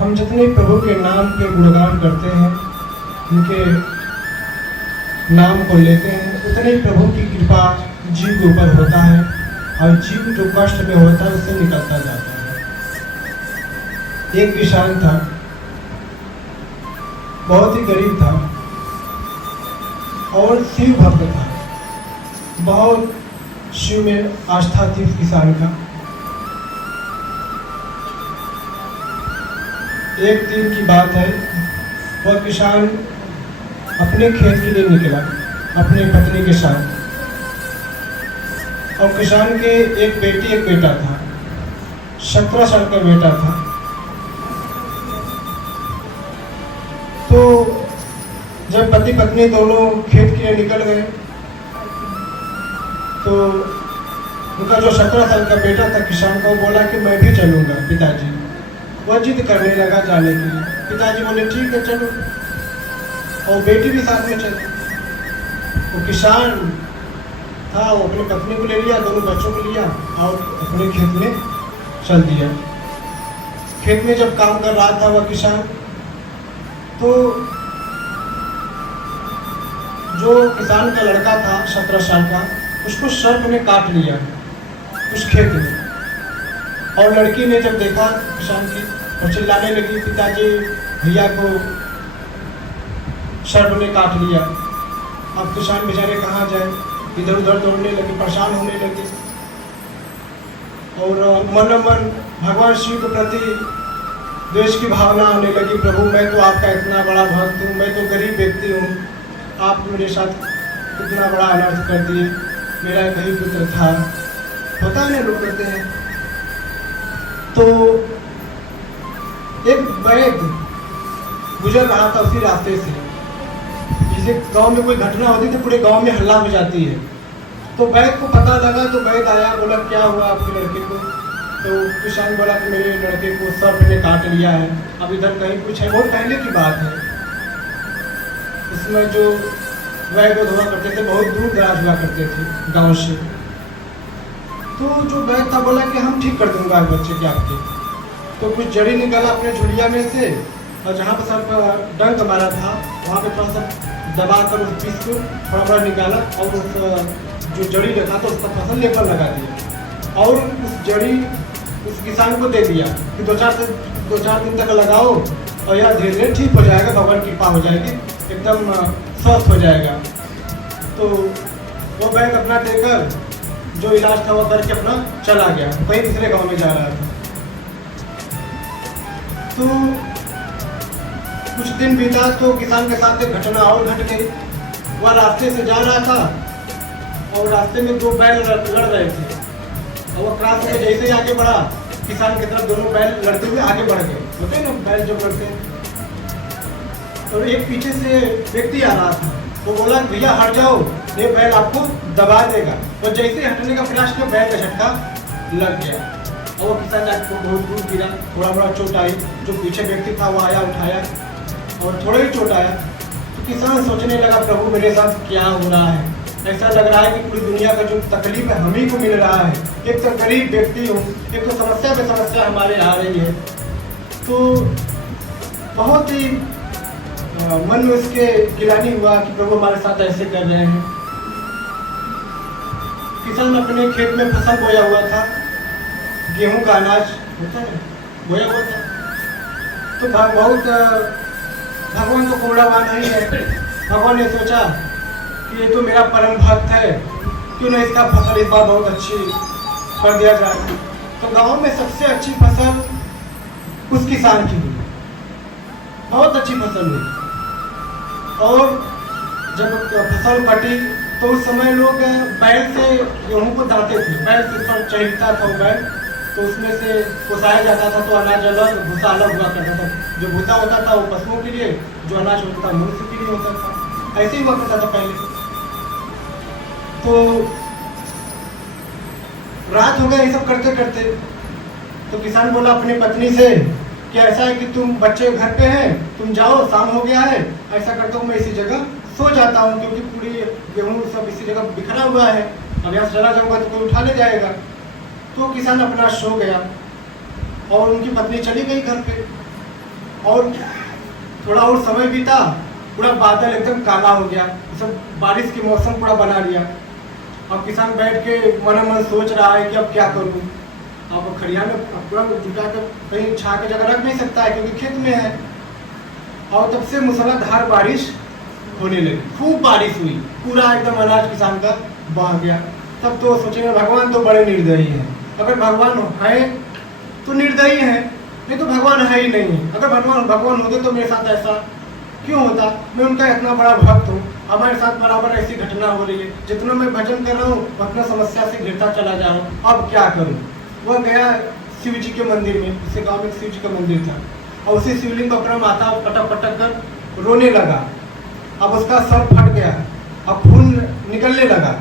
हम जितने प्रभु के नाम के गुणगान करते हैं, उनके नाम को लेते हैं, उतने ही प्रभु की कृपा जीव के ऊपर होता है और जीव जो कष्ट में होता है उससे निकलता जाता है। एक किसान था, बहुत ही गरीब था और शिव भक्त था, बहुत शिव में आस्था थी उस किसान का। एक दिन की बात है, वह किसान अपने खेत के लिए निकला अपनी पत्नी के साथ, और किसान के एक बेटी एक बेटा था, 17 साल का बेटा था। तो जब पति पत्नी दोनों खेत के लिए निकल गए तो उनका जो 17 साल का बेटा था किसान का, वो बोला कि मैं भी चलूँगा पिताजी। वह जिद करने लगा जाने के लिए। पिताजी बोले ठीक है चलो, और बेटी भी साथ में चली। वो किसान था, वो अपनी पत्नी को ले लिया, दोनों बच्चों को लिया और अपने खेत में चल दिया। खेत में जब काम कर रहा था वह किसान, तो जो किसान का लड़का था 17 साल का, उसको सर्प ने काट लिया उस खेत में। और लड़की ने जब देखा किसान की, और चिल्लाने लगी पिताजी भैया को सर्प ने काट लिया। अब किसान बेचारे कहाँ जाए, इधर उधर दौड़ने लगे, परेशान होने लगे और मन मन भगवान शिव के प्रति द्वेष की भावना आने लगी। प्रभु मैं तो आपका इतना बड़ा भक्त हूँ, मैं तो गरीब व्यक्ति हूँ, आप मेरे साथ इतना बड़ा अनर्थ कर दिए। मेरा एक ही पुत्र था, होता है ना, लोग कहते हैं। तो एक वैद गुजर रहा था उसी रास्ते से। जैसे गांव में कोई घटना होती तो पूरे गांव में हल्ला हो जाती है। तो वैद को पता लगा, तो वैद आया, बोला क्या हुआ आपके लड़के को। तो किसान बोला कि मेरे लड़के को सर्प ने काट लिया है, अब इधर कहीं कुछ है। बहुत पहले की बात है, इसमें जो वैद हुआ करते थे बहुत दूर दराज हुआ करते थे गांव से। तो जो वैद था बोला कि हम ठीक कर दूंगा बच्चे के आपके। तो कुछ जड़ी निकाला अपने झुलिया में से, और जहाँ पर सर्प डंक मारा था वहाँ पे थोड़ा सा दबा कर उस पीस को थोड़ा बड़ा निकाला और उस जो जड़ी रखा था उसका फसल लेकर लगा दिया, और उस जड़ी उस किसान को दे दिया कि दो चार दिन तक लगाओ और यह धीरे धीरे ठीक हो जाएगा, भगवान की कृपा हो जाएगी, एकदम स्वस्थ हो जाएगा। तो वो बैग अपना देकर जो इलाज था वो करके अपना चला गया, कहीं दूसरे गांव में जा रहा था। तो कुछ दिन बीता तो किसान के साथ एक घटना और घट गई। वह रास्ते से जा रहा था और रास्ते में दो बैल लड़ रहे थे, और वह क्रॉस में जैसे ही आगे बढ़ा, किसान की तरफ दोनों बैल लड़ते हुए आगे बढ़ गए। होते हैं ना बैल जब लड़ते हैं। और एक पीछे से व्यक्ति आ रहा था, वो बोला भैया हट जाओ, ये बैल आपको दबा देगा। और जैसे हटने का प्रयास किया, बैल का झटका लग गया और वो किसान को बहुत दूर गिरा, थोड़ा बड़ा चोट आई। जो पीछे व्यक्ति था वो आया, उठाया और थोड़ा ही चोट आया। तो किसान सोचने लगा प्रभु मेरे साथ क्या हो रहा है, ऐसा लग रहा है कि पूरी दुनिया का जो तकलीफ है हम ही को मिल रहा है। एक तो गरीब व्यक्ति हूँ, एक तो समस्या पे समस्या हमारे आ रही है। तो बहुत ही मन में उसके गिलानी हुआ कि प्रभु हमारे साथ ऐसे कर रहे हैं। किसान अपने खेत में फसल बोया हुआ था, गेहूं का अनाज होता है, बोया हुआ था। तो बहुत भगवान तो कोड़ावान ही है। भगवान ने सोचा कि ये तो मेरा परम भक्त है, क्यों ना इसका फसल इस बार बहुत अच्छी कर दिया जाए। तो गांव में सबसे अच्छी फसल उस किसान की हुई, बहुत अच्छी फसल हुई। और जब फसल कटी तो उस समय लोग बैल से गेहूं को दाते थे, बैल से पर चढ़ता था वो बैल, तो उसमें से कुसाया जाता था। तो अनाज अलग, भूसा अलग हुआ करता था। जो भूसा होता था वो पशुओं के लिए, जो अनाज होता था मनुष्य के लिए होता था। ऐसे ही हुआ करता था पहले। तो रात हो गया ये सब करते करते। तो किसान बोला अपनी पत्नी से कि ऐसा है कि तुम बच्चे घर पे हैं, तुम जाओ, शाम हो गया है, ऐसा करता हूँ मैं इसी जगह सो जाता हूँ, क्योंकि पूरी गेहूँ सब इसी जगह बिखरा हुआ है, अब यहाँ से चला जाऊँगा तो कोई उठा ले जाएगा। तो किसान अपना सो गया और उनकी पत्नी चली गई घर पे। और थोड़ा और समय बीता, पूरा बादल एकदम काला हो गया, सब बारिश के मौसम पूरा बना लिया। अब किसान बैठ के मन मन सोच रहा है कि अब क्या करूं। अब खड़िया में पूरा जुटा कर कहीं छा के जगह रख नहीं सकता है क्योंकि खेत में है। और तब से मूसलाधार बारिश होने लगी, खूब बारिश हुई, पूरा एकदम अनाज किसान का बह गया। तब तो सोचेंगे भगवान तो बड़े निर्दयी हैं, अगर भगवान है तो निर्दयी है, नहीं तो भगवान है ही नहीं है। अगर भगवान होते तो मेरे साथ ऐसा क्यों होता, मैं उनका इतना बड़ा भक्त हूँ, हमारे साथ बराबर ऐसी घटना हो रही है, जितना मैं भजन कर रहा हूँ उतना समस्या से घिरता चला जा रहा हूँ, अब क्या करूँ। वह गया शिव जी के मंदिर में, उसे गाँव में शिव जी का मंदिर था, और उसी शिवलिंग पर अपना माथा पटक पटक कर रोने लगा। अब उसका सर फट गया, अब खून निकलने लगा।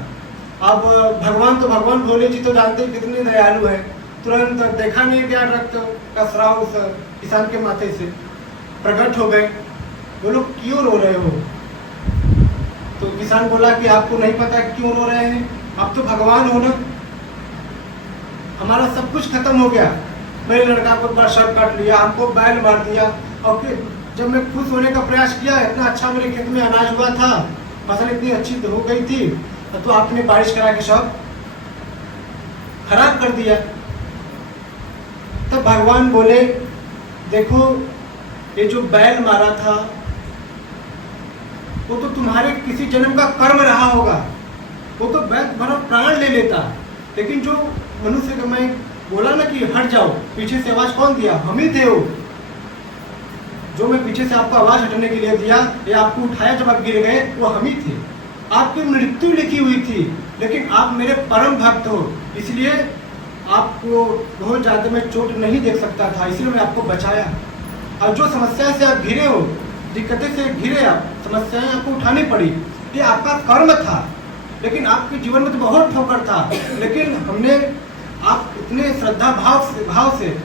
अब भगवान तो भगवान, भोले जी तो जानते कितने दयालु है, तुरंत देखा नहीं गया रक्त का स्राव उस किसान के माथे से प्रकट हो गए। बोलो क्यों रो रहे हो? तो किसान बोला कि आपको नहीं पता क्यों रो रहे हैं, आप तो भगवान हो ना, हमारा सब कुछ खत्म हो गया। मेरे लड़का को बड़ा सर काट लिया, हमको बैल मार दिया, और फिर जब मैं खुश होने का प्रयास किया, इतना अच्छा मेरे खेत में अनाज हुआ था, फसल इतनी अच्छी हो गई थी, तो आपने बारिश करा के सब खराब कर दिया। तब भगवान बोले देखो ये जो बैल मारा था वो तो तुम्हारे किसी जन्म का कर्म रहा होगा, वो तो बैल तुम्हारा प्राण ले लेता, लेकिन जो मनुष्य का मैं बोला ना कि हट जाओ, पीछे से आवाज कौन दिया? हम ही थे वो, जो मैं पीछे से आपको आवाज हटने के लिए दिया, ये आपको उठाया जब आप गिर गए, वो हम ही थे। आपकी मृत्यु लिखी हुई थी, लेकिन आप मेरे परम भक्त हो, इसलिए आपको बहुत ज्यादा मैं चोट नहीं देख सकता था, इसलिए मैं आपको बचाया। और जो समस्या से आप घिरे हो, दिक्कतें से घिरे आप, समस्याएं आपको उठानी पड़ी, ये आपका कर्म था, लेकिन आपके जीवन में तो बहुत ठोकर था, लेकिन हमने आप इतने श्रद्धा भाव से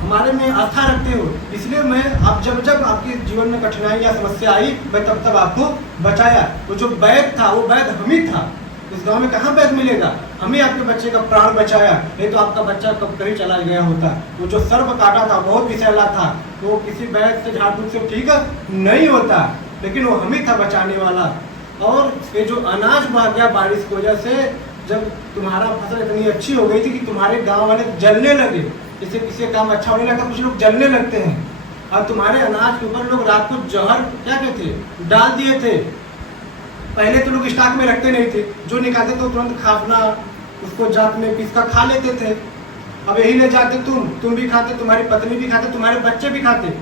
हमारे में आस्था रखते हो, इसलिए मैं आप जब आपके जीवन में कठिनाई या समस्या आई, मैं तब आपको बचाया। वो जो वैद था वो वैद हम ही था, इस गांव में कहाँ वैद मिलेगा, हमें आपके बच्चे का प्राण बचाया, नहीं तो आपका बच्चा कब कहीं चला गया होता। वो जो सर्प काटा था बहुत विषैला था, वो किसी वैद से झाड़ फूक से ठीक नहीं होता, लेकिन वो हम ही था बचाने वाला। और ये जो अनाज बह गया बारिश की वजह से, जब तुम्हारा फसल इतनी अच्छी हो गई थी कि तुम्हारे गाँव वाले जलने लगे, जैसे किसी काम अच्छा होने लगा कुछ लोग जलने लगते हैं, और तुम्हारे अनाज के ऊपर लोग रात को जहर क्या कहते डाल दिए थे। पहले तो लोग स्टॉक में रखते नहीं थे, जो निकालते तो तुरंत खाना उसको जात में पीस कर खा लेते थे। अब यही ले जाते तुम भी खाते, तुम्हारी पत्नी भी खाते, तुम्हारे बच्चे भी खाते,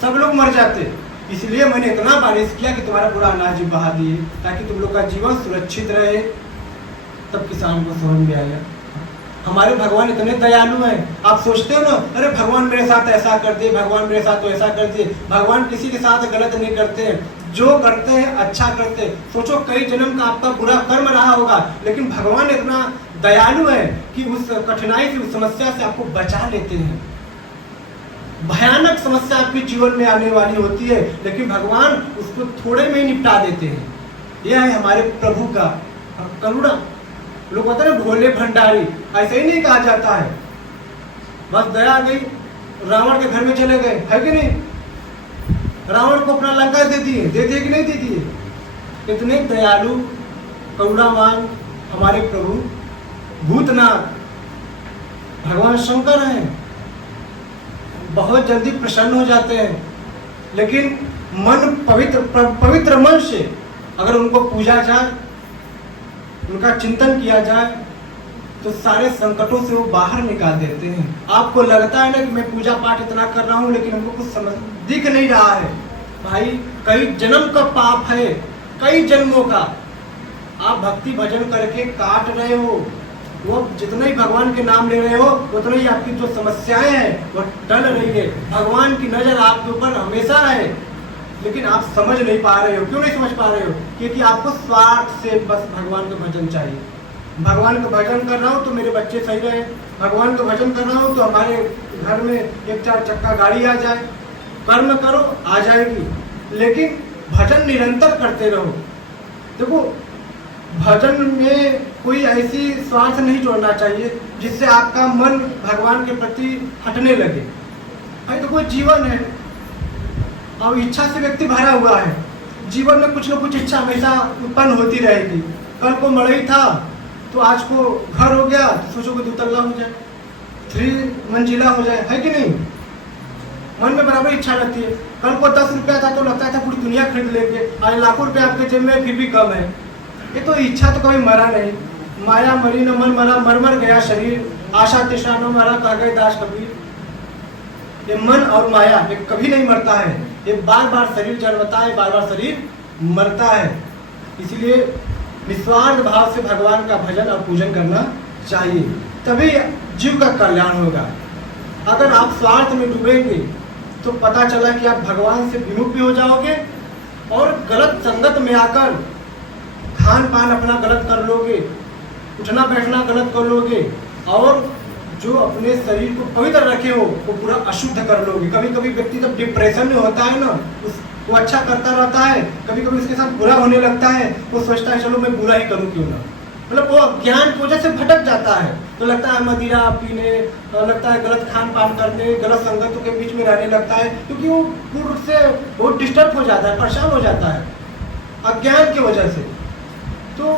सब लोग मर जाते। इसलिए मैंने इतना बारिश किया कि तुम्हारा पूरा अनाज बहा दिए, ताकि तुम लोग का जीवन सुरक्षित रहे। तब किसान को समझ में आया हमारे भगवान इतने दयालु हैं। आप सोचते हो ना, अरे भगवान मेरे साथ ऐसा कर दे, भगवान मेरे साथ तो ऐसा कर दे। भगवान किसी के साथ गलत नहीं करते, जो करते हैं अच्छा करते हैं। सोचो कई जन्म का आपका बुरा कर्म रहा होगा, लेकिन भगवान इतना दयालु है कि उस कठिनाई से, उस समस्या से आपको बचा लेते हैं। भयानक समस्या आपके जीवन में आने वाली होती है, लेकिन भगवान उसको थोड़े में ही निपटा देते हैं। यह है हमारे प्रभु का करुणा। लोग कहते हैं भोले भंडारी, ऐसे ही नहीं कहा जाता है। बस दया आ गई, रावण के घर में चले गए, है कि नहीं? रावण को अपना लंका दे दिए कि नहीं दे दिए? इतने दयालु करुणावान हमारे प्रभु भूतनाथ भगवान शंकर हैं, बहुत जल्दी प्रसन्न हो जाते हैं। लेकिन मन पवित्र मन से अगर उनको पूजा जाए, उनका चिंतन किया जाए, तो सारे संकटों से वो बाहर निकाल देते हैं। आपको लगता है ना कि मैं पूजा पाठ इतना कर रहा हूँ, लेकिन हमको कुछ समझ दिख नहीं रहा है। भाई कई जन्म का पाप है, कई जन्मों का आप भक्ति भजन करके काट रहे हो। वो जितना ही भगवान के नाम ले रहे हो, उतना ही आपकी जो समस्याएं हैं वो टल रही है। भगवान की नजर आपके ऊपर हमेशा है, लेकिन आप समझ नहीं पा रहे हो। क्यों नहीं समझ पा रहे हो? क्योंकि आपको स्वार्थ से बस भगवान का भजन चाहिए। भगवान का भजन कर रहा हूँ तो मेरे बच्चे सही रहे, भगवान का भजन कर रहा हूँ तो हमारे घर में एक 4 चक्का गाड़ी आ जाए। कर्म करो आ जाएगी, लेकिन भजन निरंतर करते रहो। देखो भजन में कोई ऐसी स्वार्थ नहीं जोड़ना चाहिए जिससे आपका मन भगवान के प्रति हटने लगे। भाई तो कोई जीवन है, और इच्छा से व्यक्ति भरा हुआ है। जीवन में कुछ न कुछ इच्छा हमेशा उत्पन्न होती रहेगी। कल को मड़ई था तो आज को घर हो गया तो सोचो कि 2 तल्ला हो जाए, 3 मंजिला हो जाए, है कि नहीं? मन में बराबर इच्छा रहती है। कल को 10 रुपया था तो लगता था पूरी दुनिया खरीद लेंगे, आज लाखों रुपया आपके जेब में फिर भी कम है। ये तो इच्छा तो कभी मरा नहीं। माया मरी न मन मरा, मर मर गया शरीर, आशा तिशा न मरा, कह गए दास कबीर। ये मन और माया ये कभी नहीं मरता है, ये बार बार शरीर जन्मता है, बार बार शरीर मरता है। इसलिए निस्वार्थ भाव से भगवान का भजन और पूजन करना चाहिए, तभी जीव का कल्याण होगा। अगर आप स्वार्थ में डूबेंगे तो पता चला कि आप भगवान से विमुख भी हो जाओगे और गलत संगत में आकर खान पान अपना गलत कर लोगे, उठना बैठना गलत कर लोगे और जो अपने शरीर को पवित्र रखे हो वो पूरा अशुद्ध कर लोगे। कभी कभी व्यक्ति जब डिप्रेशन में होता है ना, वो अच्छा करता रहता है, कभी कभी उसके साथ बुरा होने लगता है, वो सोचता है चलो मैं बुरा ही करूँ क्यों ना, मतलब वो ज्ञान की वजह से भटक जाता है। तो लगता है मदिरा पीने, लगता है गलत खान पान करने, गलत संगतों के बीच में रहने लगता है, क्योंकि वो पूर्ण रूप से बहुत डिस्टर्ब हो जाता है, परेशान हो जाता है अज्ञान की वजह से। तो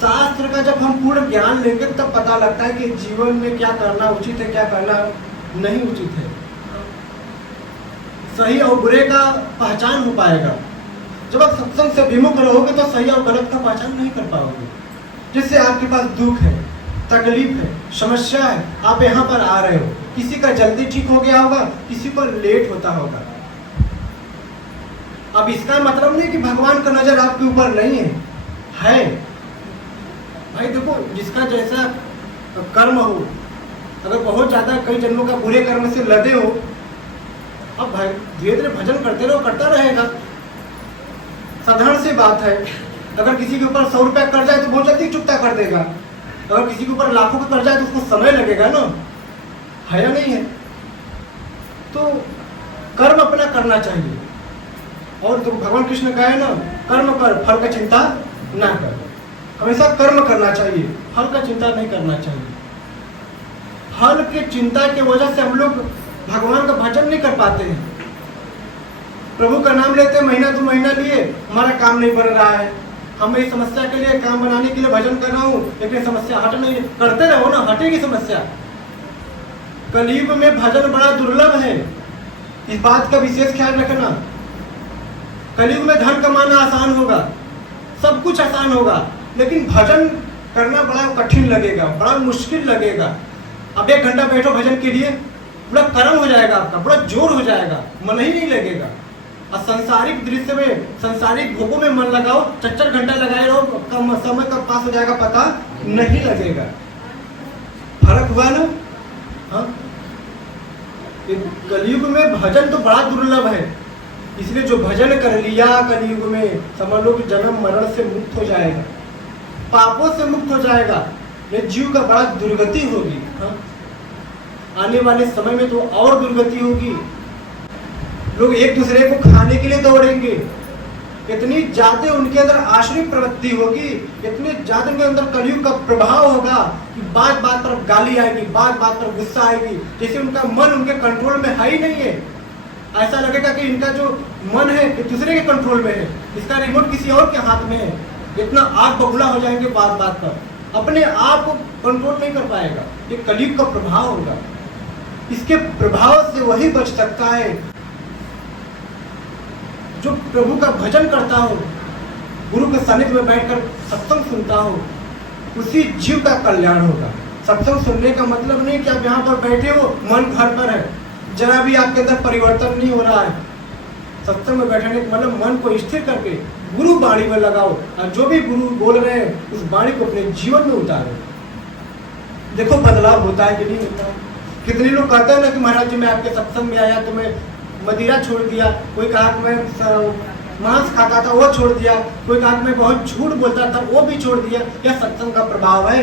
शास्त्र का जब हम पूर्ण ज्ञान लेंगे तब पता लगता है कि जीवन में क्या करना उचित है, क्या करना नहीं उचित है। सही और बुरे का पहचान हो पाएगा। जब आप सत्संग से विमुख रहोगे तो सही और गलत का पहचान नहीं कर पाओगे। जिससे आपके पास दुख है, तकलीफ है, समस्या है, आप यहाँ पर आ रहे हो, किसी का जल्दी ठीक हो गया होगा, किसी को लेट होता होगा। अब इसका मतलब नहीं कि भगवान का नजर आपके ऊपर नहीं है भाई। देखो जिसका जैसा कर्म हो, अगर बहुत ज्यादा कई जन्मों का बुरे कर्म से लदे हो, अब भाई धीरे धीरे भजन करते रहो, करता रहेगा। साधारण सी बात है, अगर किसी के ऊपर 100 रुपया कर्जा है तो बहुत जल्दी चुकता कर देगा, अगर किसी के ऊपर लाखों का कर्जा है तो उसको समय लगेगा ना, है या नहीं है? तो कर्म अपना करना चाहिए। और तो भगवान कृष्ण कहे ना, कर्म कर फल का चिंता ना कर। हमेशा कर्म करना चाहिए, फल का चिंता नहीं करना चाहिए। फल की चिंता की वजह से हम लोग भगवान का भजन नहीं कर पाते हैं। प्रभु का नाम लेते महीना 2 महीना लिए, हमारा काम नहीं बन रहा है, हम इस समस्या के लिए काम बनाने के लिए भजन कर रहा हूँ, लेकिन समस्या हट नहीं, करते रहो ना, हटेगी समस्या। कलयुग में भजन बड़ा दुर्लभ है, इस बात का विशेष ख्याल रखना। कलयुग में धन कमाना आसान होगा, सब कुछ आसान होगा, लेकिन भजन करना बड़ा कठिन लगेगा, बड़ा मुश्किल लगेगा। अब 1 घंटा बैठो भजन के लिए, बड़ा कर्म हो जाएगा आपका, बड़ा जोर हो जाएगा, मन ही नहीं लगेगा। और संसारिक दृश्य में, संसारिक भोगों में मन लगाओ, 4-4 घंटा लगाए रहो, कम समय कब पास हो जाएगा पता नहीं लगेगा। फर्क हुआ ना? हाँ, कलयुग में भजन तो बड़ा दुर्लभ है, इसलिए जो भजन कर लिया कलयुग में, समझ लो कि जन्म मरण से मुक्त हो जाएगा, पापों से मुक्त हो जाएगा। ये जीव का बड़ा दुर्गति होगी। हाँ? आने वाले समय में तो और दुर्गति होगी। लोग एक दूसरे को खाने के लिए दौड़ेंगे, इतनी ज्यादा उनके अंदर आश्रय प्रवृत्ति होगी, इतने ज्यादा उनके अंदर कलयुग का प्रभाव होगा कि बात बात पर गाली आएगी, बात बात पर गुस्सा आएगी, जैसे उनका मन उनके कंट्रोल में है ही नहीं है। ऐसा लगेगा कि इनका जो मन है ये दूसरे के कंट्रोल में है, इसका रिमोट किसी और के हाथ में है। इतना आग बबूला हो जाएंगे बात बात पर, अपने आप को कंट्रोल नहीं कर पाएगा। ये कलयुग का प्रभाव होगा। इसके प्रभाव से वही बच सकता है जो प्रभु का भजन करता हो, गुरु के सानिध्य में बैठकर सत्संग सुनता हो, उसी जीव का कल्याण होगा। सत्संग सुनने का मतलब नहीं कि आप यहाँ पर बैठे हो, मन घर पर है, जरा भी आपके अंदर परिवर्तन नहीं हो रहा है। सत्संग में बैठने का मतलब मन को स्थिर करके गुरु वाणी में लगाओ, और जो भी गुरु बोल रहे हैं उस वाणी को अपने जीवन में उतारो। देखो बदलाव होता है कि नहीं होता। कितने लोग कहते हैं ना कि महाराज जी मैं आपके सत्संग में आया तो मैं मदिरा छोड़ दिया, कोई कहा कि मैं मांस खाता था वो छोड़ दिया, कोई कहा कि मैं बहुत झूठ बोलता था वो भी छोड़ दिया। यह सत्संग का प्रभाव है।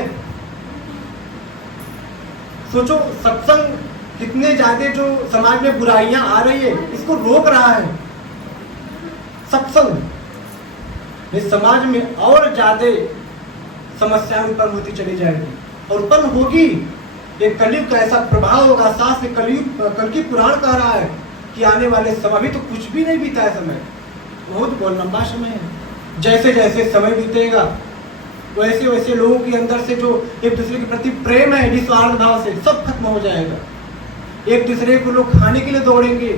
सोचो सत्संग कितने ज्यादा जो समाज में बुराइयां आ रही है इसको रोक रहा है सत्संग। इस समाज में और ज्यादा समस्याएं उत्पन्न होती चली जाएगी और उत्पन्न होगी। एक कलयुग का ऐसा प्रभाव होगा। शास्त्र कलयुग, कल की पुराण कह रहा है कि आने वाले समय, अभी तो कुछ भी नहीं बीता है समय, बहुत बहुत लंबा समय है। जैसे जैसे समय बीतेगा वैसे वैसे लोगों के अंदर से जो एक दूसरे के प्रति प्रेम है निस्वार्थ भाव से, सब खत्म हो जाएगा। एक दूसरे को लोग खाने के लिए दौड़ेंगे,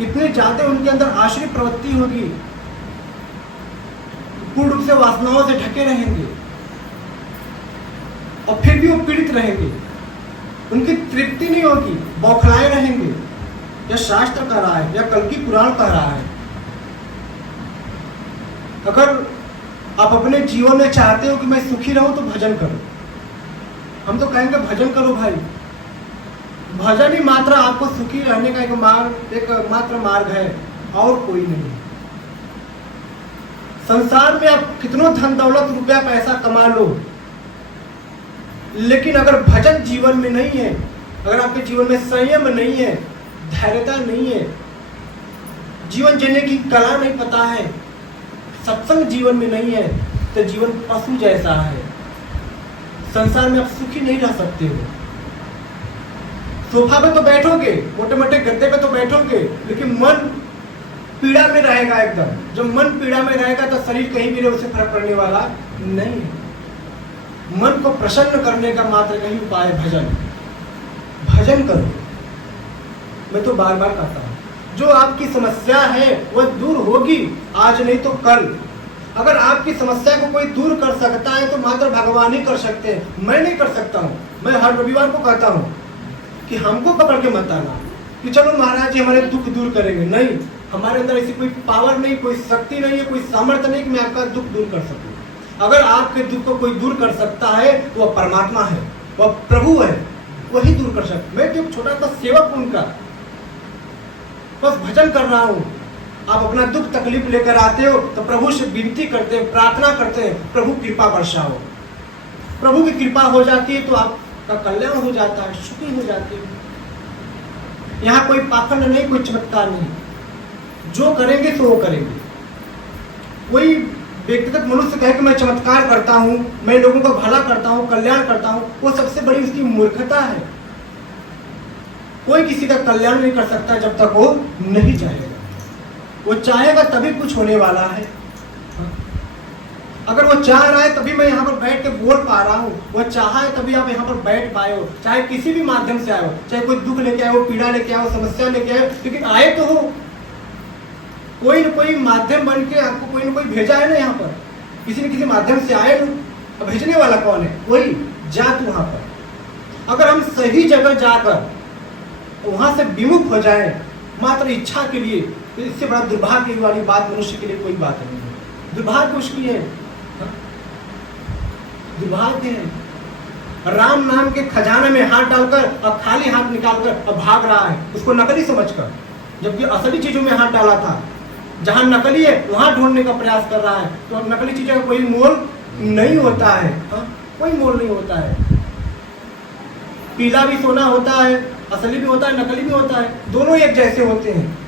इतने ज्यादा उनके अंदर आश्रित प्रवृत्ति होगी, पूर्ण रूप से वासनाओं से ढके रहेंगे और फिर भी वो पीड़ित रहेंगे, उनकी तृप्ति नहीं होगी, बौखलाए रहेंगे। यह शास्त्र कह रहा है, या कल्कि पुराण कह रहा है। अगर आप अपने जीवन में चाहते हो कि मैं सुखी रहूं तो भजन करो। हम तो कहेंगे भजन करो भाई, भजन ही मात्र आपको सुखी रहने का एक मात्र मार्ग है, और कोई नहीं। संसार में आप कितनों धन दौलत रुपया पैसा कमा लो, लेकिन अगर भजन जीवन में नहीं है, अगर आपके जीवन में संयम नहीं है, धैर्यता नहीं है, जीवन जीने की कला नहीं पता है, सत्संग जीवन में नहीं है, तो जीवन पशु जैसा है। संसार में आप सुखी नहीं रह सकते हो। सोफा पे तो बैठोगे, मोटे मोटे गद्दे पे तो बैठोगे, लेकिन मन पीड़ा में रहेगा एकदम। जब मन पीड़ा में रहेगा तो शरीर कहीं भी रहे उससे फर्क पड़ने वाला नहीं है। मन को प्रसन्न करने का मात्र यही उपाय है भजन। भजन करो। मैं तो बार बार कहता हूँ, जो आपकी समस्या है वह दूर होगी, आज नहीं तो कल। अगर आपकी समस्या को कोई दूर कर सकता है तो मात्र भगवान ही कर सकते हैं, मैं नहीं कर सकता हूँ। मैं हर रविवार को कहता हूँ कि हमको पकड़ के मत आना कि चलो महाराज जी हमारे दुख दूर करेंगे। नहीं, हमारे अंदर ऐसी कोई पावर नहीं, कोई शक्ति नहीं है, कोई सामर्थ्य नहीं कि मैं आपका दुख दूर कर सकूं। अगर आपके दुख को कोई दूर कर सकता है तो वह परमात्मा है, वह प्रभु है, वही दूर कर सकता। मैं तो एक छोटा सा सेवक हूं उनका, बस भजन कर रहा हूं। आप अपना दुख तकलीफ लेकर आते हो तो प्रभु से विनती करते हैं, प्रार्थना करते हैं, प्रभु कृपा वर्षाओ। प्रभु की कृपा हो जाती है तो आपका कल्याण हो जाता है, सुखी हो जाते हैं। यहाँ कोई पाखंड नहीं, कोई चमत्कार नहीं, जो करेंगे तो वो करेंगे। कोई व्यक्तिगत मनुष्य कहे कि मैं चमत्कार करता हूँ, मैं लोगों का भला करता हूँ, कल्याण करता हूँ, वो सबसे बड़ी उसकी मूर्खता है। कोई किसी का कल्याण नहीं कर सकता जब तक वो नहीं चाहेगा। वो चाहेगा तभी कुछ होने वाला है। अगर वो चाह रहा है तभी मैं यहाँ पर बैठ के बोल पा रहा हूँ, वो चाहा है तभी आप यहाँ पर बैठ पाए हो, चाहे किसी भी माध्यम से आए हो, चाहे कोई दुख लेके आए हो, पीड़ा लेके आए हो, समस्या लेके आए हो, लेकिन आए तो हो। कोई न कोई माध्यम बन के आपको कोई न कोई भेजा है ना यहाँ पर, किसी न किसी माध्यम से आए हो। भेजने वाला कौन है? वही। जा तू वहां पर। अगर हम सही जगह जाकर वहां से विमुख हो जाए मात्र इच्छा के लिए, तो इससे बड़ा दुर्भाग्य वाली बात मनुष्य के लिए कोई बात नहीं है। दुर्भाग्य उसकी है, दुर्भाग्य है। राम नाम के खजाने में हाथ डालकर और खाली हाथ निकालकर और भाग रहा है, उसको नकली समझकर, जबकि असली चीजों में हाथ डाला था। जहां नकली है वहां ढूंढने का प्रयास कर रहा है, तो नकली चीजों का कोई मोल नहीं होता है। कोई मोल नहीं होता है। पीला भी सोना होता है, असली भी होता है, नकली भी होता है, दोनों एक जैसे होते हैं।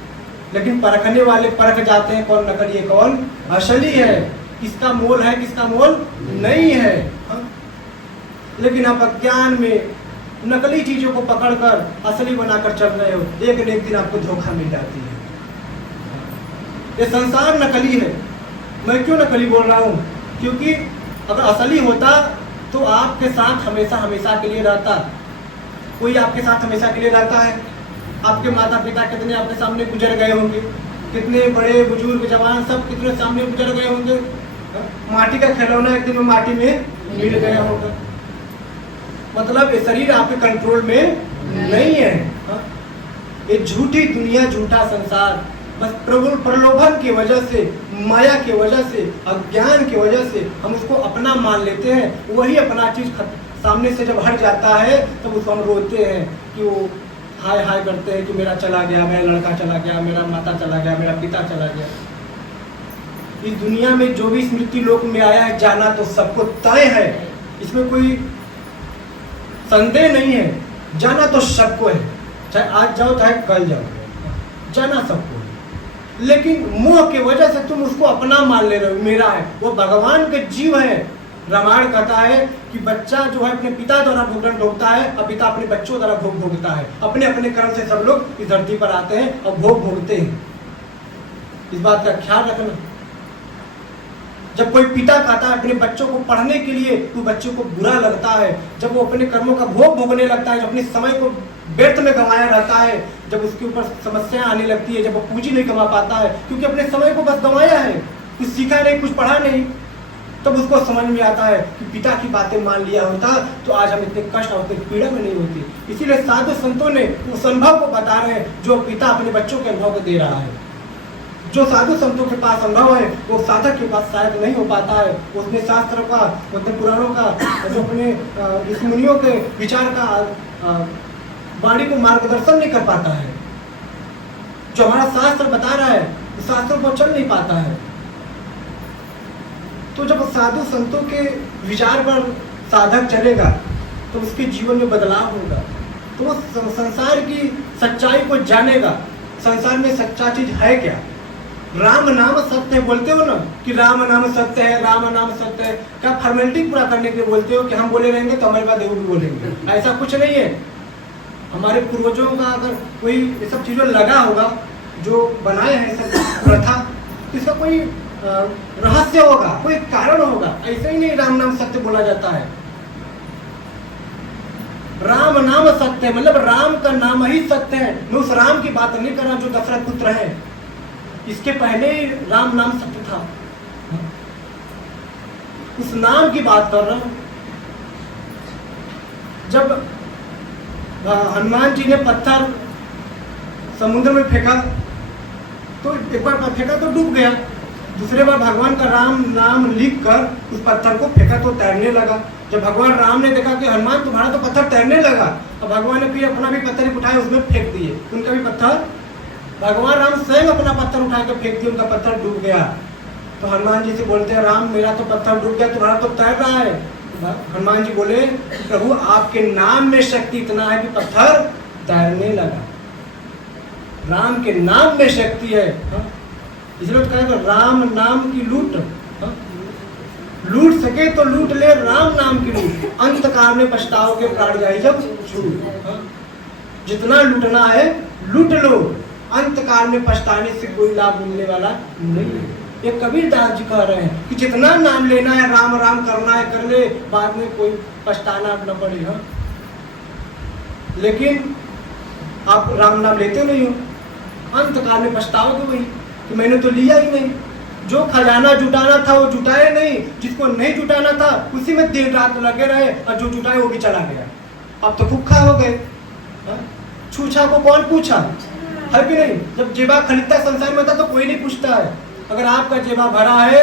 लेकिन परखने वाले परख जाते हैं कौन नकली है कौन असली है, किसका मोल है किसका मोल नहीं है। लेकिन आप अज्ञान में नकली चीजों को पकड़कर असली बनाकर चल रहे हो, एक न एक दिन आपको धोखा मिल जाती है। ये संसार नकली है। मैं क्यों नकली बोल रहा हूँ? क्योंकि अगर असली होता तो आपके साथ हमेशा हमेशा के लिए रहता। कोई आपके साथ हमेशा के लिए रहता है? आपके माता पिता कितने आपके सामने गुजर गए होंगे, कितने बड़े बुजुर्ग जवान सब कितने सामने गुजर गए होंगे। माटी का खिलौना एक दिन में माटी में मिल गया होगा। मतलब ये शरीर आपके कंट्रोल में नहीं है। ये झूठी दुनिया, झूठा संसार, बस प्रलोभन की वजह से, माया की वजह से, अज्ञान की वजह से हम उसको अपना मान लेते हैं। वही अपना चीज सामने से जब हट जाता है तब उसको हम रोते हैं कि वो हाय हाय करते हैं कि मेरा चला गया, मेरा लड़का चला गया, मेरा माता चला गया, मेरा पिता चला गया। इस दुनिया में जो भी स्मृति लोक में आया है, जाना तो सबको तय है, इसमें कोई संदेह नहीं है। जाना तो सबको है, चाहे आज जाओ चाहे कल जाओ, जाना सबको है। लेकिन मोह की वजह से तुम उसको अपना मान ले रहे हो, मेरा है। वो भगवान के जीव है, रामायण कहता है कि बच्चा जो है अपने पिता द्वारा भोगन भोगता है और पिता अपने बच्चों द्वारा भोग भोगता है। अपने अपने कर्म से सब लोग इस धरती पर आते हैं और भोग भोगते हैं। इस बात का ख्याल रखना। जब कोई पिता कहता है अपने बच्चों को पढ़ने के लिए, तो बच्चों को बुरा लगता है। जब वो अपने कर्मों का भोग भोगने लगता है, जब अपने समय को व्यर्थ में गंवाया रहता है, जब उसके ऊपर समस्याएं आने लगती है, जब वो पूंजी नहीं कमा पाता है क्योंकि अपने समय को बस गंवाया है, कुछ सीखा नहीं, कुछ पढ़ा नहीं, तब उसको समझ में आता है कि पिता की बातें मान लिया होता तो आज हम इतने कष्ट और इतनी पीड़ा में नहीं होती। इसीलिए साधु संतों ने उस अनुभव को बता रहे हैं जो पिता अपने बच्चों के अनुभव को दे रहा है। जो साधु संतों के पास अनुभव है वो साधक के पास शायद नहीं हो पाता है। उसने शास्त्र का, अपने पुराणों का, जो अपने ऋषि मुनियों के विचार का वाणी को मार्गदर्शन नहीं कर पाता है। जो हमारा शास्त्र बता रहा है उस शास्त्रों को चल नहीं पाता है। तो जब साधु संतों के विचार पर साधक चलेगा तो उसके जीवन में बदलाव होगा, तो वो संसार की सच्चाई को जानेगा। संसार में सच्चा चीज है क्या? राम नाम सत्य है, बोलते हो ना कि राम नाम सत्य है, राम नाम सत्य है। क्या फॉर्मेलिटी पूरा करने के लिए बोलते हो कि हम बोले रहेंगे तो हमारे बाद देव भी बोलेंगे? ऐसा कुछ नहीं है। हमारे पूर्वजों का अगर कोई ये सब चीजों लगा होगा, जो बनाए हैं सब प्रथा, इसका कोई रहस्य होगा, कोई कारण होगा। ऐसे ही नहीं राम नाम सत्य बोला जाता है। राम नाम सत्य है मतलब राम का नाम ही सत्य है। मैं उस राम की बात नहीं कर रहा जो दशरथ पुत्र है, इसके पहले ही राम नाम सत्य था। उस नाम की बात कर रहा हूं। जब हनुमान जी ने पत्थर समुद्र में फेंका तो एक बार फेंका तो डूब गया, दूसरे बार भगवान का राम नाम लिख कर उस पत्थर को फेंका तो तैरने लगा। जब भगवान राम ने देखा कि हनुमान तुम्हारा तो पत्थर तैरने लगा, और भगवान ने फिर अपना भी पत्थर उठाया उसमें फेंक दिए, उनका भी पत्थर, भगवान राम स्वयं अपना पत्थर उठा कर फेंक दिया, उनका पत्थर डूब गया। तो हनुमान जी से बोलते हैं राम मेरा तो पत्थर डूब गया, तुम्हारा तो तैर रहा है। हनुमान जी बोले प्रभु आपके नाम में शक्ति इतना है कि पत्थर तैरने लगा। राम के नाम में शक्ति है। इसलिए तो कहा राम नाम की लूट, लूट सके तो लूट ले राम नाम की लूट, अंत काल में पछताओगे प्राण जाए जब छूट। जितना लूटना है लूट लो, अंत काल में पछताने से कोई लाभ मिलने वाला नहीं है। ये कबीर दास जी कह रहे हैं कि जितना नाम लेना है राम राम करना है कर ले, बाद में कोई पछताना न पड़े। लेकिन आप राम नाम लेते नहीं हो, अंत काल में पछताओगे वही कि मैंने तो लिया ही नहीं। जो खजाना जुटाना था वो जुटाए नहीं, जिसको नहीं जुटाना था उसी में दिन रात लगे रहे, और जो जुटाए वो भी चला गया। अब तो भूखा हो गए। छूछा को कौन पूछा है कि नहीं? जब जेबा खरीदता संसार में था तो कोई नहीं पूछता है। अगर आपका जेबा भरा है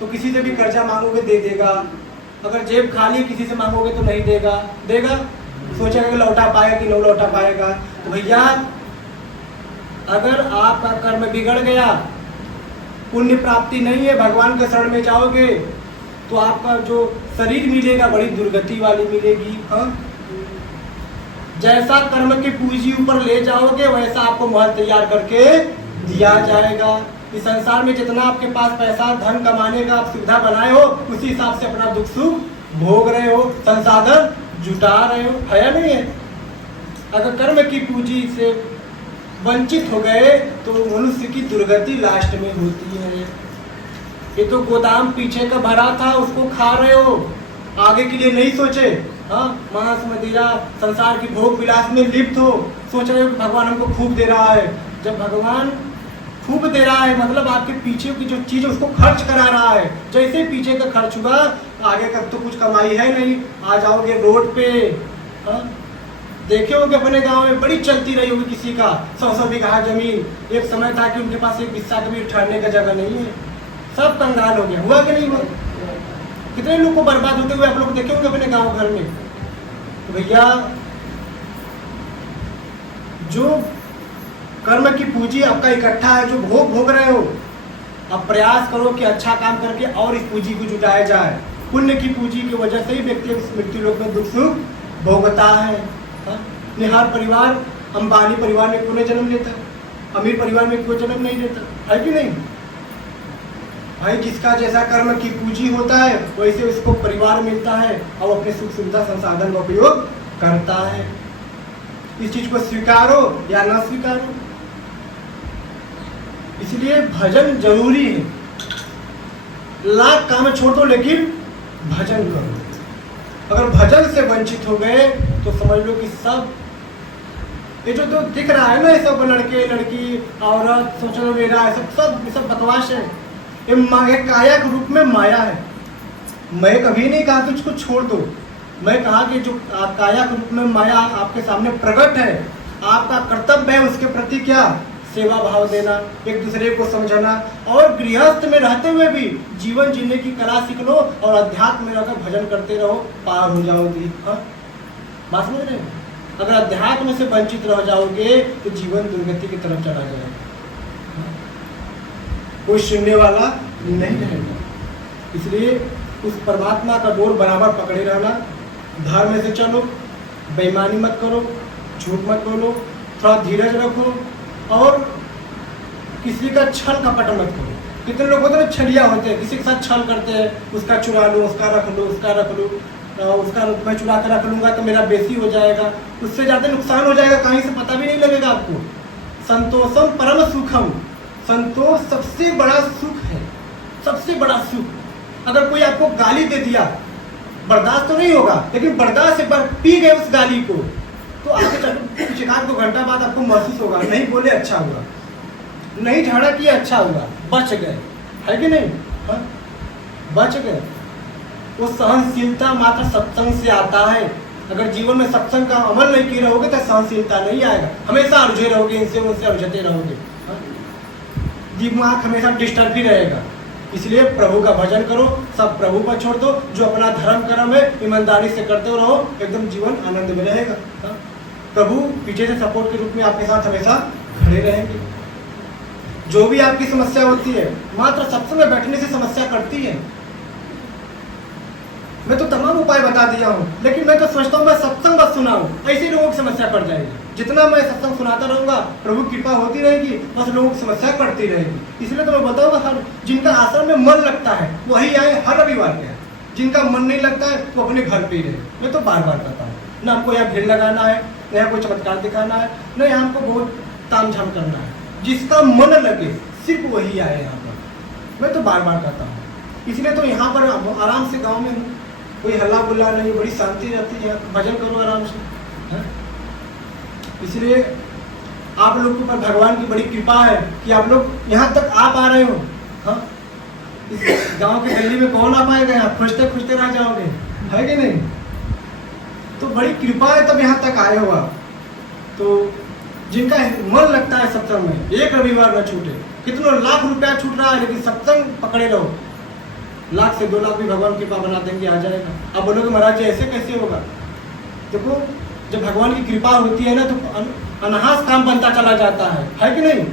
तो किसी से भी कर्जा मांगोगे दे देगा, अगर जेब खाली किसी से मांगोगे तो नहीं देगा। देगा सोचेगा कि लौटा पाएगा कि नहीं लौटा पाएगा। तो भैया अगर आपका कर्म बिगड़ गया, पुण्य प्राप्ति नहीं है, भगवान के शरण में जाओगे तो आपका जो शरीर मिलेगा बड़ी दुर्गति वाली मिलेगी। जैसा कर्म के पूंजी ऊपर ले जाओगे वैसा आपको महल तैयार करके दिया जाएगा। इस संसार में जितना आपके पास पैसा धन कमाने का आप सुविधा बनाए हो, उसी हिसाब से अपना दुख सुख भोग रहे हो, संसाधन जुटा रहे हो, है या नहीं है? अगर कर्म की पूंजी से वंचित हो गए तो मनुष्य की दुर्गति लास्ट में होती है। ये तो गोदाम पीछे का भरा था उसको खा रहे हो, आगे के लिए नहीं सोचे। मांस मदिरा संसार की भोग विलास में लिप्त हो, सोच रहे हो कि भगवान हमको खूब दे रहा है। जब भगवान खूब दे रहा है मतलब आपके पीछे की जो चीज उसको खर्च करा रहा है। जैसे ही पीछे का खर्च हुआ आगे का तो कुछ कमाई है नहीं, आ जाओगे रोड पे। देखे होगे अपने गांव में बड़ी चलती रही होगी किसी का 100-100 बीघा जमीन, एक समय था कि उनके पास एक बिस्सा का भी ठहरने का जगह नहीं है, सब कंगाल हो गया। हुआ कि नहीं हुआ? कितने लोग को बर्बाद होते हुए आप लोग देखे होंगे अपने गांव घर में। तो भैया जो कर्म की पूंजी आपका इकट्ठा है, जो भोग भोग रहे हो, अब प्रयास करो कि अच्छा काम करके और इस पूंजी को जुटाया जाए। पुण्य की पूंजी की वजह से ही व्यक्ति मृत्यु लोक में दुख सुख भोगता है। निहार परिवार अंबानी परिवार में क्यों नहीं जन्म लेता, अमीर परिवार में क्यों जन्म नहीं लेता, है कि नहीं? भाई जिसका जैसा कर्म की पूंजी होता है वैसे उसको परिवार मिलता है और अपने सुख सुविधा संसाधन का उपयोग करता है। इस चीज को स्वीकारो या ना स्वीकारो, इसलिए भजन जरूरी है। लाख काम छोड़ दो लेकिन भजन करो। अगर भजन से वंचित हो गए तो समझ लो कि सब ये जो तो दिख रहा है ना, ये सब लड़के लड़की औरत सोशल मीडिया सब बकवास है। ये काया के रूप में माया है। मैं कभी नहीं कहा तुझको छोड़ दो, मैं कहा कि जो काया के रूप में माया आपके सामने प्रकट है, आपका कर्तव्य है उसके प्रति क्या सेवा भाव देना, एक दूसरे को समझाना, और गृहस्थ में रहते हुए भी जीवन जीने की कला सीख लो और अध्यात्म में रहकर भजन करते रहो, पार हो जाओगे। बात समझ रहे हो? अगर अध्यात्म से वंचित रह जाओगे तो जीवन दुर्गति की तरफ चला जाएगा, कोई सुनने वाला नहीं रहेगा। इसलिए उस परमात्मा का डोर बराबर पकड़े रहना, धर्म से चलो, बेईमानी मत करो, झूठ मत बोलो, थोड़ा धीरज रखो और किसी का छल कपट मत करो। कितने लोग होते हैं छलिया होते हैं, किसी के साथ छल करते हैं, उसका चुरा लो, उसका रख लो, उसका रख लो, उसका मैं चुरा कर रख लूंगा तो मेरा बेसी हो जाएगा, उससे ज़्यादा नुकसान हो जाएगा, कहीं से पता भी नहीं लगेगा आपको। संतोषम परम सुखम, संतोष सबसे बड़ा सुख है, सबसे बड़ा सुख। अगर कोई आपको गाली दे दिया, बर्दाश्त तो नहीं होगा, लेकिन बर्दाश्त से पी गए उस गाली को तो आगे चलो कुछ 1-2 घंटा बाद आपको महसूस होगा, नहीं बोले अच्छा हुआ, नहीं झगड़ा किया अच्छा हुआ, बच गए, है कि नहीं? हाँ, बच गए। वो सहनशीलता मात्र सत्संग से आता है। अगर जीवन में सत्संग का अमल नहीं किए रहोगे तो सहनशीलता नहीं आएगा, हमेशा उलझे रहोगे, इनसे उनसे उलझते रहोगे, दिमाग हमेशा डिस्टर्ब ही रहेगा। इसलिए प्रभु का भजन करो, सब प्रभु पर छोड़ दो, जो अपना धर्म कर्म है ईमानदारी से करते रहो, एकदम जीवन आनंद में रहेगा। प्रभु पीछे से सपोर्ट के रूप में आपके साथ हमेशा खड़े रहेंगे। जो भी आपकी समस्या होती है मात्र सत्संग में बैठने से समस्या कटती है। मैं तो तमाम उपाय बता दिया हूँ, लेकिन मैं तो सोचता हूँ मैं सत्संग बस सुनाऊं, ऐसे लोगों की समस्या कट जाएगी। जितना मैं सत्संग सुनाता रहूंगा प्रभु कृपा होती रहेगी, बस लोगों की समस्या कटती रहेगी। इसलिए तो मैं बताऊंगा, हर जिनका आश्रम में मन लगता है वही आए, हर रविवार के। जिनका मन नहीं लगता है वो अपने घर पे ही रहे। मैं तो बार बार कहता हूँ, ना हमको यहाँ भीड़ लगाना है, न यहाँ कोई चमत्कार दिखाना है, न यहाँ हमको बहुत ताम झाम करना है। जिसका मन लगे सिर्फ वही आए यहाँ पर। मैं तो बार बार कहता हूँ, इसलिए तो यहाँ पर आराम से गाँव में हूँ, कोई हल्ला गुल्ला नहीं, बड़ी शांति रहती है, भजन करो आराम से। इसलिए आप लोग के ऊपर भगवान की बड़ी कृपा है कि आप लोग यहाँ तक आ पा रहे हो। हाँ, इस गांव के गली में कौन आ पाएगा, यहाँ खोजते खोजते रह जाओगे, है कि नहीं? तो बड़ी कृपा है तब यहाँ तक आए हो आप। तो जिनका मन लगता है सत्संग में, एक रविवार न छूटे। कितनों लाख रुपया छूट रहा है लेकिन सत्संग पकड़े रहो, 1 लाख से 2 लाख भी भगवान कृपा बना देंगे, आ जाएगा। आप बोलोगे महाराज जी ऐसे कैसे होगा? देखो, जब भगवान की कृपा होती है ना तो अनहास काम बनता चला जाता है कि नहीं?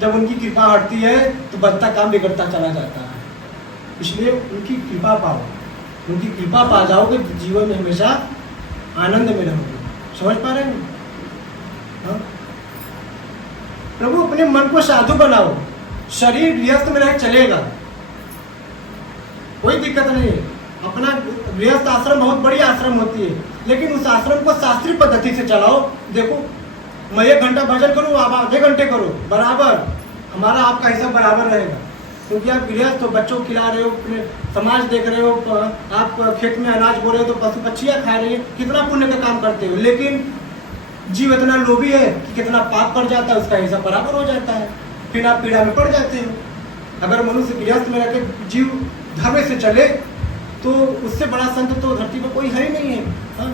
जब उनकी कृपा हटती है तो बनता काम बिगड़ता चला जाता है। इसलिए उनकी कृपा पाओ, उनकी कृपा पा जाओगे तो जीवन में हमेशा आनंद में रहोगे। समझ पा रहे हैं? हाँ? प्रभु अपने मन को साधु बनाओ, शरीर गृहस्थ में रहे चलेगा, कोई दिक्कत नहीं है। अपना गृहस्थ आश्रम बहुत बड़ी आश्रम होती है, लेकिन उस आश्रम को शास्त्रीय पद्धति से चलाओ। देखो, मैं 1 घंटा भजन करूँ, आप आधे घंटे करो, बराबर हमारा आपका हिसाब बराबर रहेगा। क्योंकि आप गृहस्थ हो, बच्चों को खिला रहे हो, अपने समाज देख रहे हो, आप खेत में अनाज बो रहे हो तो पशु पक्षियाँ खा रही है, कितना पुण्य का काम करते हो। लेकिन जीव इतना लोभी है कि कितना पाप पड़ जाता है, उसका हिसाब बराबर हो जाता है, फिर आप पीड़ा में पड़ जाते हो। अगर मनुष्य गृहस्थ में रहकर जीव धर्म से चले तो उससे बड़ा संत तो धरती पर कोई है ही नहीं है। हाँ?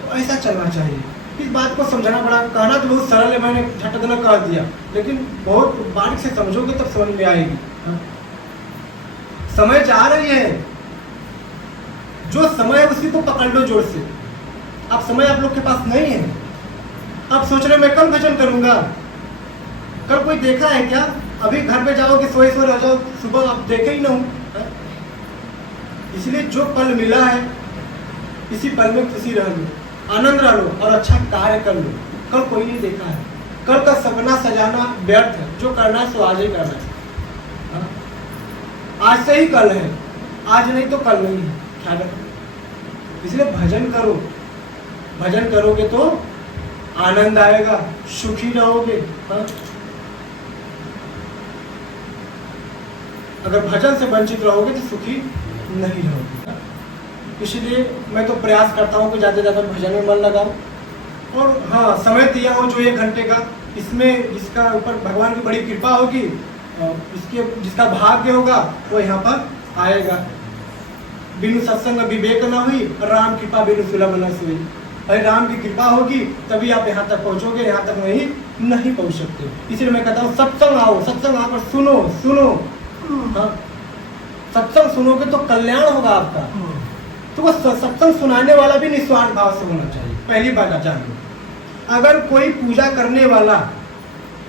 तो ऐसा चलना चाहिए। इस बात को समझना बड़ा, कहना तो बहुत सरल है, मैंने झट देना कह दिया, लेकिन बहुत बारीक से समझोगे तब समझ में आएगी। हाँ? समय जा रही है, जो समय है उसी को पकड़ लो जोर से। अब समय आप लोग के पास नहीं है। अब सोच रहे मैं कल भजन करूंगा, कल कोई देखा है क्या? अभी घर पे जाओगे सोए रह जाओ, सुबह आप देखे ही ना हो। इसलिए जो पल मिला है इसी पल में खुशी रह लो, आनंद रह लो और अच्छा कार्य कर लो। कल कोई नहीं देखा है, कल का सपना सजाना व्यर्थ है, जो करना है सो आज ही करना है। आज से ही कल है, आज नहीं तो कल नहीं है, ख्याल रखो। इसलिए भजन करो, भजन करोगे तो आनंद आएगा, सुखी रहोगे। हाँ? अगर भजन से वंचित रहोगे तो सुखी नहीं रहोगे। इसलिए मैं तो प्रयास करता हूँ कि ज़्यादा से ज़्यादा भजन में मन लगाओ। और हाँ, समय दिया हो जो 1 घंटे का, इसमें जिसका ऊपर भगवान की बड़ी कृपा होगी, इसके जिसका भाग्य होगा वो यहाँ पर आएगा। बिनु सत्संग विवेक न हुई, राम कृपा बिनु सुलभ न सोई। भाई राम की कृपा होगी तभी आप यहाँ तक पहुँचोगे, यहाँ तक नहीं पहुँच सकते। इसलिए मैं कहता हूँ सत्संग आओ, सत्संग आकर सुनो सुनो। हाँ, सत्संग सुनोगे तो कल्याण होगा आपका। तो वो सत्संग सुनाने वाला भी निस्वार्थ भाव से होना चाहिए। पहली बात जान लो, अगर कोई पूजा करने वाला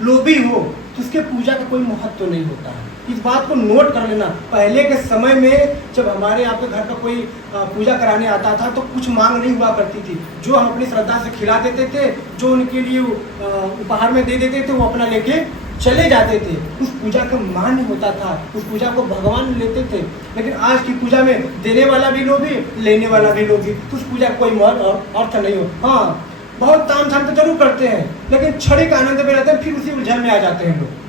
लोभी हो तो उसके पूजा का कोई महत्व नहीं होता है। इस बात को नोट कर लेना। पहले के समय में जब हमारे आपके घर पर कोई पूजा कराने आता था तो कुछ मांग नहीं हुआ करती थी। जो हम अपनी श्रद्धा से खिला देते थे, जो उनके लिए उपहार में दे देते थे, वो अपना लेके चले जाते थे। उस पूजा का मान होता था, उस पूजा को भगवान लेते थे। लेकिन आज की पूजा में देने वाला भी लोभी, लेने वाला भी लोभी, तो उस पूजा का कोई अर्थ नहीं हो। हाँ, बहुत ताम झाम तो जरूर करते हैं, लेकिन क्षणिक आनंद में रहते हैं, फिर उसी उलझन में आ जाते हैं लोग।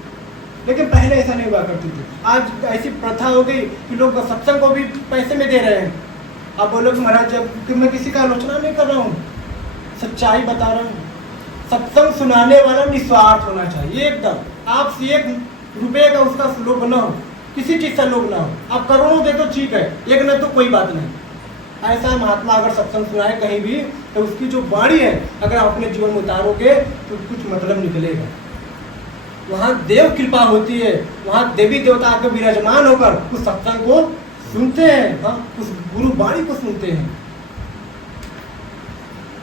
लेकिन पहले ऐसा नहीं हुआ करती थी। आज ऐसी प्रथा हो गई कि लोग सत्संग को भी पैसे में दे रहे हैं। आप बोलो कि महाराज, जब मैं किसी का आलोचना नहीं कर रहा हूँ, सच्चाई बता रहा हूँ। सत्संग सुनाने वाला निस्वार्थ होना चाहिए एकदम। आपसे 1 रुपये का उसका लोभ न हो, किसी चीज का लोभ न हो। आप करोड़ों दे तो ठीक है, 1 न तो कोई बात नहीं। ऐसा महात्मा अगर सत्संग सुनाए कहीं भी, तो उसकी जो वाणी है अगर आप अपने जीवन में उतारोगे तो कुछ मतलब निकलेगा। वहाँ देव कृपा होती है, वहाँ देवी देवता आकर विराजमान होकर उस सत्संग को सुनते हैं। हाँ, उस गुरु वाणी को सुनते हैं।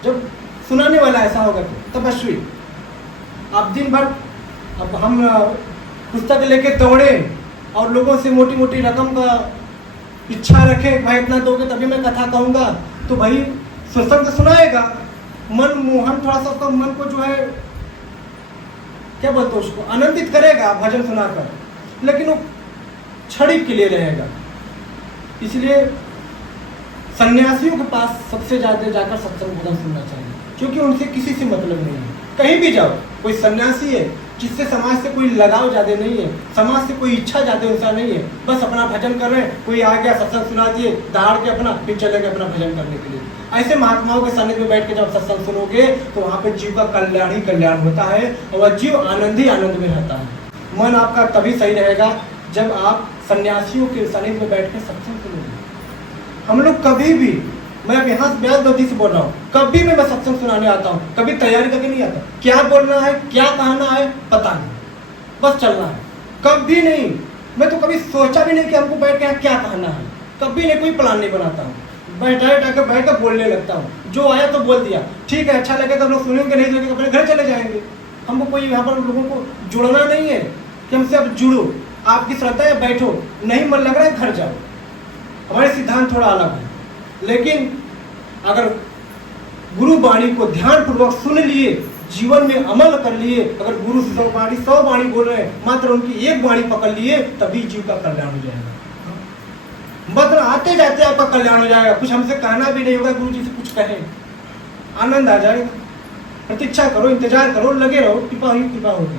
जब सुनाने वाला ऐसा होगा तो तपस्वी, आप दिन भर, अब हम पुस्तक लेके दौड़े और लोगों से मोटी मोटी रकम का इच्छा रखे, भाई इतना दोगे तभी मैं कथा कहूँगा, तो भाई सत्संग तो सुनाएगा, मन मोहन थोड़ा सा उसका मन को जो है क्या बोलते हैं उसको आनंदित करेगा भजन सुनाकर, लेकिन वो क्षणिक के लिए रहेगा। इसलिए सन्यासियों के पास सबसे ज्यादा जाकर सत्संग भजन सुनना चाहिए, क्योंकि उनसे किसी से मतलब नहीं है। कहीं भी जाओ, कोई सन्यासी है जिससे समाज से कोई लगाव ज्यादा नहीं है, समाज से कोई इच्छा ज्यादा उनसा नहीं है, बस अपना भजन कर रहे हैं। कोई आ गया सत्संग सुना दिए, दहाड़ के अपना फिर चले गए अपना भजन करने के लिए। ऐसे महात्माओं के सानिध्य में बैठ के जब सत्संग सुनोगे तो वहाँ पे जीव का कल्याण ही कल्याण होता है, और वह जीव आनंद ही आनंद में रहता है। मन आपका तभी सही रहेगा जब आप सन्यासियों के सानिध्य में बैठ के सत्संग सुनोगे। हम लोग कभी भी, मैं अब यहाँ से ब्याज गति से बोल रहा हूँ, कभी भी मैं सत्संग सुनाने आता हूँ, कभी तैयारी करके नहीं आता। क्या बोलना है, क्या कहना है पता नहीं, बस चलना है। कभी नहीं, मैं तो कभी सोचा भी नहीं कि हमको बैठ के क्या कहना है, कभी नहीं, कोई प्लान नहीं बनाता हूँ। बैठ कर बोलने लगता हूँ, जो आया तो बोल दिया, ठीक है, अच्छा लगे तो लोग सुनेंगे, नहीं लगे तो अपने घर चले जाएंगे। हमको कोई यहाँ पर लोगों को जुड़ना नहीं है कि हमसे अब जुड़ो, आपकी श्रद्धा है बैठो, नहीं मन लग रहा है घर जाओ। हमारे सिद्धांत थोड़ा अलग है, लेकिन अगर गुरु वाणी को ध्यान पूर्वक सुन लिए, जीवन में अमल कर लिए, अगर गुरु 100 वाणी बोल रहे हैं, मात्र उनकी 1 वाणी पकड़ लिए, तभी जीव का कल्याण हो जाएगा। मात्र आते जाते आपका कल्याण हो जाएगा। कुछ हमसे कहना भी नहीं होगा, गुरु जी से कुछ कहें, आनंद आ जाएगा। प्रतीक्षा करो, इंतजार करो, लगे रहो, कृपा ही कृपा होगी।